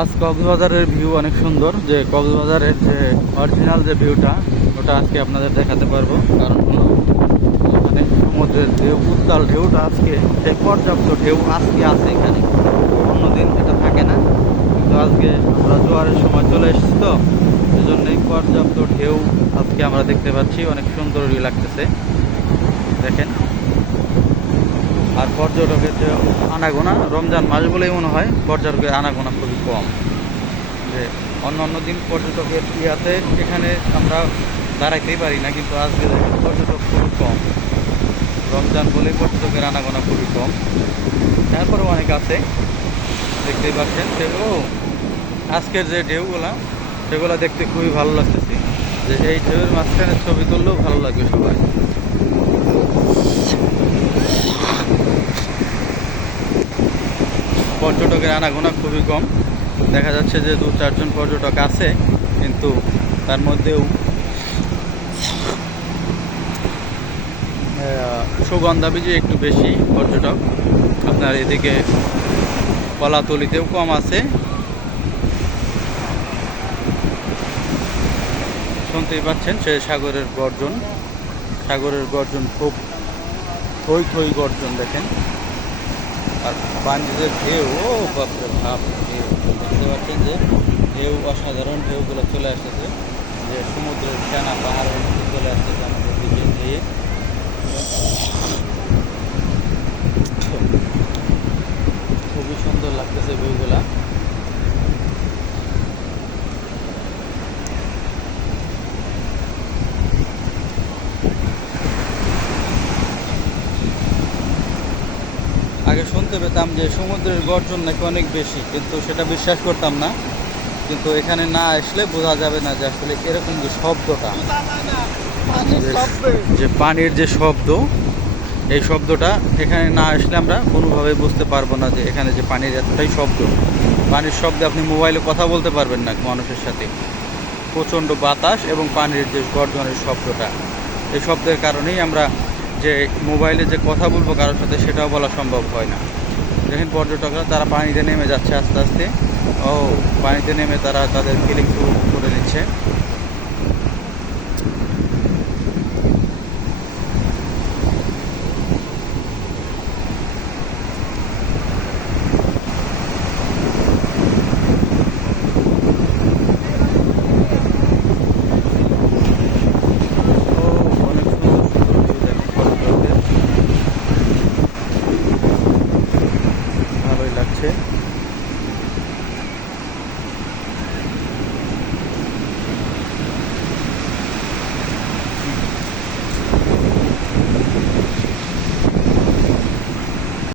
আজ কক্সবাজারের ভিউ অনেক সুন্দর। যে কক্সবাজারের যে অরিজিনাল যে ভিউটা ওটা আজকে আপনাদের দেখাতে পারবো। কারণ হলো এখানে সমুদ্রের ঢেউ, উত্তাল ঢেউটা আজকে, যে পর্যাপ্ত ঢেউ আজকে আছে এখানে। অন্যদিন এটা থাকে না, কিন্তু আজকে আমরা জোয়ারের সময় চলে এসেছি, তো সেজন্যই পর্যাপ্ত ঢেউ আজকে আমরা দেখতে পাচ্ছি। অনেক সুন্দরই লাগতেছে দেখেন। আর পর্যটকের যে আনাগোনা, রমজান মাস বলেই মনে হয় পর্যটকের আনাগোনা খুবই কম। যে অন্য অন্য দিন পর্যটকের ইয়াতে এখানে আমরা দাঁড়াইতেই পারি না, কিন্তু আজকে দেখেন পর্যটক খুবই কম। রমজান বলেই পর্যটকের আনাগোনা খুবই কম। তারপরেও অনেক আছে, দেখতেই পাচ্ছেন। সেগুলো আজকের যে ঢেউগুলা, সেগুলো দেখতে খুবই ভালো লাগতেছে। যে এই ঢেউয়ের মাঝখানে ছবি তুললেও ভালো লাগবে সবাই। পর্যটকের আনাগোনা খুবই কম, দেখা যাচ্ছে যে 2-4 জন পর্যটক আছে, কিন্তু তার মধ্যেও সুগন্ধাবীজে একটু বেশি পর্যটক। আপনার এদিকে কলাতলিতেও কম আছে। শুনতেই পাচ্ছেন সে সাগরের গর্জন, সাগরের গর্জন খুব থই থই গর্জন দেখেন। আর পানির ঢেউ, ও বাপরে ভাব, দেখতে পাচ্ছেন যে ঢেউ, অসাধারণ ঢেউগুলো চলে আসতেছে। যে সমুদ্রের ফেনা পাহাড়ের মধ্যে চলে আসতেছে আমাদের দিকে দিয়ে। খুবই সুন্দর লাগতেছে ভিউগুলা। আগে শুনতে পেতাম যে সমুদ্রের গর্জন নাকি অনেক বেশি, কিন্তু সেটা বিশ্বাস করতাম না। কিন্তু এখানে না আসলে বোঝা যাবে না যে আসলে এরকম যে শব্দটা, যে পানির যে শব্দ, এই শব্দটা এখানে না আসলে আমরা কোনোভাবে বুঝতে পারবো না যে এখানে যে পানির এতটাই শব্দ। পানির শব্দে আপনি মোবাইলে কথা বলতে পারবেন না মানুষের সাথে। প্রচণ্ড বাতাস এবং পানির যে গর্জনের শব্দটা, এই শব্দের কারণেই আমরা যে মোবাইলে যে কথা বলবো কারোর সাথে, সেটাও বলা সম্ভব হয় না। দেখেন পর্যটকরা তারা পানিতে নেমে যাচ্ছে আস্তে আস্তে। ও, পানিতে নেমে তারা তাদের ফিলিংস করে নিচ্ছে।